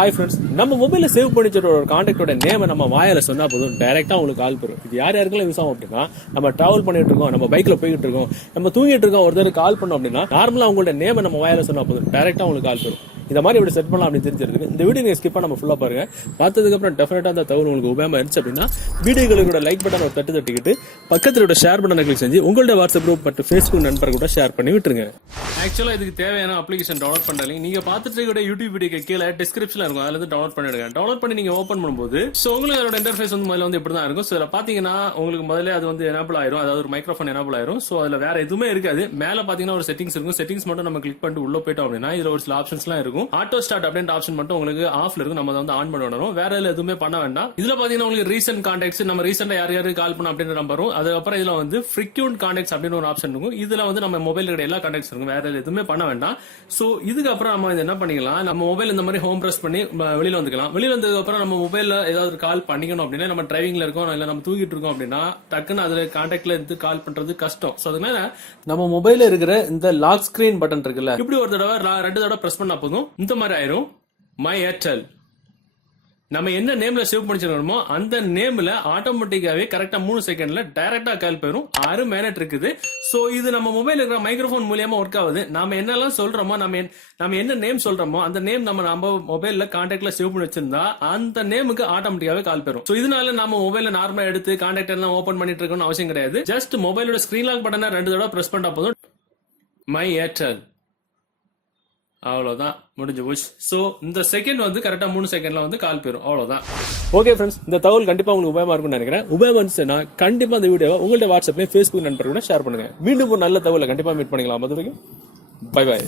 Hi friends, நம்ம மொபைல save பண்ணி வச்சிருக்க ஒரு கான்டாக்டோட நேம் நம்ம வாயில சொன்னா போதும் டைரக்டா உங்களுக்கு கால் வரும். இது யார் யாருக்கெல்லாம் யூஸ் ஆகும் அப்படின்னா, நம்ம டிராவல் பண்ணிட்டு இருக்கோம், நம்ம பைக்ல போயிட்டு இருக்கோம், நம்ம தூங்கிட்டு இருக்கோம், ஒருத்தர் கால் பண்ணோம் அப்படின்னா நார்மலா உங்களோட நேம் நம்ம வாயில சொன்னா போதும் டைரக்டா உங்களுக்கு கால் வரும். இந்த மாதிரி இப்படி செட் பண்ணலாம் அப்படின்னு தெரிஞ்சிருக்கு. இந்த வீடியோ நீங்க ஸ்கிப் பண்ணாம ஃபுல்லா பாருங்க. பார்த்ததுக்கு அப்புறம் டெஃபினட்டா அந்த தகவல் உங்களுக்கு உபயோகமா இருந்துச்சு அப்படின்னா வீடியோகளுக்கு லைக் பட்டன் ஒரு தட்டு தட்டிக்கிட்டு பக்கத்துல ஷேர் பட்டனை கிளிக் செஞ்சு உங்களோட வாட்ஸ்அப் குரூப் மற்றும் ஃபேஸ்புக் நண்பர்கள் கூட ஷேர் பண்ணி விட்டுருங்க. ஆக்சுவலா இதுக்கு தேவையான அப்ளிகேஷன் டவுன்லோட் பண்றீங்க. நீங்க பார்த்துட்டு இருக்க யூடியூப் வீடியோக்கு கீழே டிஸ்கிரிப்ஷன்ல இருக்கும், அதுல இருந்து டவுன்லோட் பண்ணிடுங்க. டவுன்லோட் பண்ணி நீங்க ஓபன் பண்ணும்போது உங்களுக்கு அதோட இன்டர்ஃபேஸ் வந்து முதல்ல வந்து இப்படி தான் இருக்கும். இதுல பாத்தீங்கன்னா உங்களுக்கு முதல்ல அது வந்து எனேபிள் ஆயிரும், அதாவது ஒரு மைக்ரோஃபோன் எனேபிள் ஆயிரும். சோ அதுல வேற எதுவுமே இருக்காது. மேல பாத்தீங்கன்னா ஒரு செட்டிங்ஸ் இருக்கும். செட்டிங்ஸ் மட்டும் நம்ம கிளிக் பண்ணிட்டு உள்ள போயிட்டோம் அப்படின்னா இதுல ஒரு சில ஆப்ஷன்ஸ் எல்லாம் இருக்கும். ஆட்டோ ஸ்டார்ட் அப்படின்ற ஆப்ஷன் மட்டும் உங்களுக்கு ஆஃப்ல இருக்கும். நம்ம வந்து ஆன் பண்ணணும். வேற எதுவுமே பண்ண வேண்டாம். இதுல பாத்தீங்கன்னா உங்களுக்கு ரீசன்ட் கான்டாக்ட்ஸ், நம்ம ரீசெண்டா யார் யாரு கால் பண்ணோம் அப்படின்ற நம்பர் வரும். அதுக்கப்புறம் இதுல வந்து ஃப்ரீக்வென்ட் கான்டாக்ட்ஸ் அப்படின்னு ஒரு ஆப்ஷன் இருக்கும். இதுல வந்து நம்ம மொபைல் இருக்கிற எல்லா கான்டாக்ட்ஸ் இருக்கும். வேற எதுவுமே பண்ண வேண்டாம். சோ இதுக்கப்புறம் நம்ம என்ன பண்ணிக்கலாம், நம்ம மொபைல் இந்த மாதிரி ஹோம் பிரஸ் பண்ணி வெளியில வந்துக்கலாம். வெளியில வந்ததுக்கு அப்புறம் நம்ம மொபைல்ல ஏதாவது கால் பண்ணிக்கணும் அப்படின்னா, நம்ம டிரைவிங்ல இருக்கோம் இல்ல நம்ம தூங்கிட்டு இருக்கோம் அப்படின்னா டக்குன்னு அதுல கான்டாக்ட்ல இருந்து கால் பண்றது கஷ்டம். சோ அதனால நம்ம மொபைல்ல இருக்கிற இந்த லாக் ஸ்கிரீன் பட்டன் இருக்குல்ல, இப்படி ஒரு தடவை 2 தடவை பிரஸ் பண்ணா போதும் இந்த மாதிரி ஆயிரும். மை ஏர்டெல் நம்ம என்ன நேம்ல சேவ் பண்ணிச்சிருக்கோமோ அந்த நேம்ல ஆட்டோமேட்டிக்காவே கரெக்டா 3 செகண்ட்ல டைரக்டா கால் போயிடும். 6 மினிட் இருக்குது. சோ இது நம்ம மொபைல் இருக்கிற மைக்ரோஃபோன் மூலமா ஒர்க் ஆகுது. நாம என்னெல்லாம் சொல்றோமோ, நம்ம என்ன நேம் சொல்றோமோ அந்த நேம் நம்ம மொபைல்ல கான்டாக்ட்ல சேவ் பண்ணி வச்சிருந்தா அந்த நேமுக்கு ஆட்டோமேட்டிக்காவே கால் போயிடும். சோ இதனால நம்ம மொபைல நார்மலா எடுத்து கான்டாக்ட் எல்லாம் ஓபன் பண்ணிட்டு இருக்கணும்னு அவசியம் கிடையாது. ஜஸ்ட் மொபைலோட ஸ்கிரீன் லாக் பட்டனை 2 தடவை பிரஸ் பண்ணா போதும். மை ஏர்டெல் அவ்வளவுதான், முடிஞ்சு போச்சு. சோ இந்த செகண்ட் வந்து கரெக்டா 3 செகண்ட்ல வந்து கால் போயிடும். அவ்வளவுதான். ஓகே ஃப்ரெண்ட்ஸ், இந்த தகவல் கண்டிப்பா உங்களுக்கு உபயோகமா இருக்கும்னு நினைக்கிறேன். உபயோகம் இருந்துச்சுன்னா கண்டிப்பா இந்த வீடியோவை உங்களுடைய வாட்ஸ்அப்ல ஃபேஸ்புக் நண்பர்கள் கூட ஷேர் பண்ணுங்க. மீண்டும் ஒரு நல்ல தகவலை கண்டிப்பா மீட் பண்ணிக்கலாம். அது வரைக்கும் பை பை.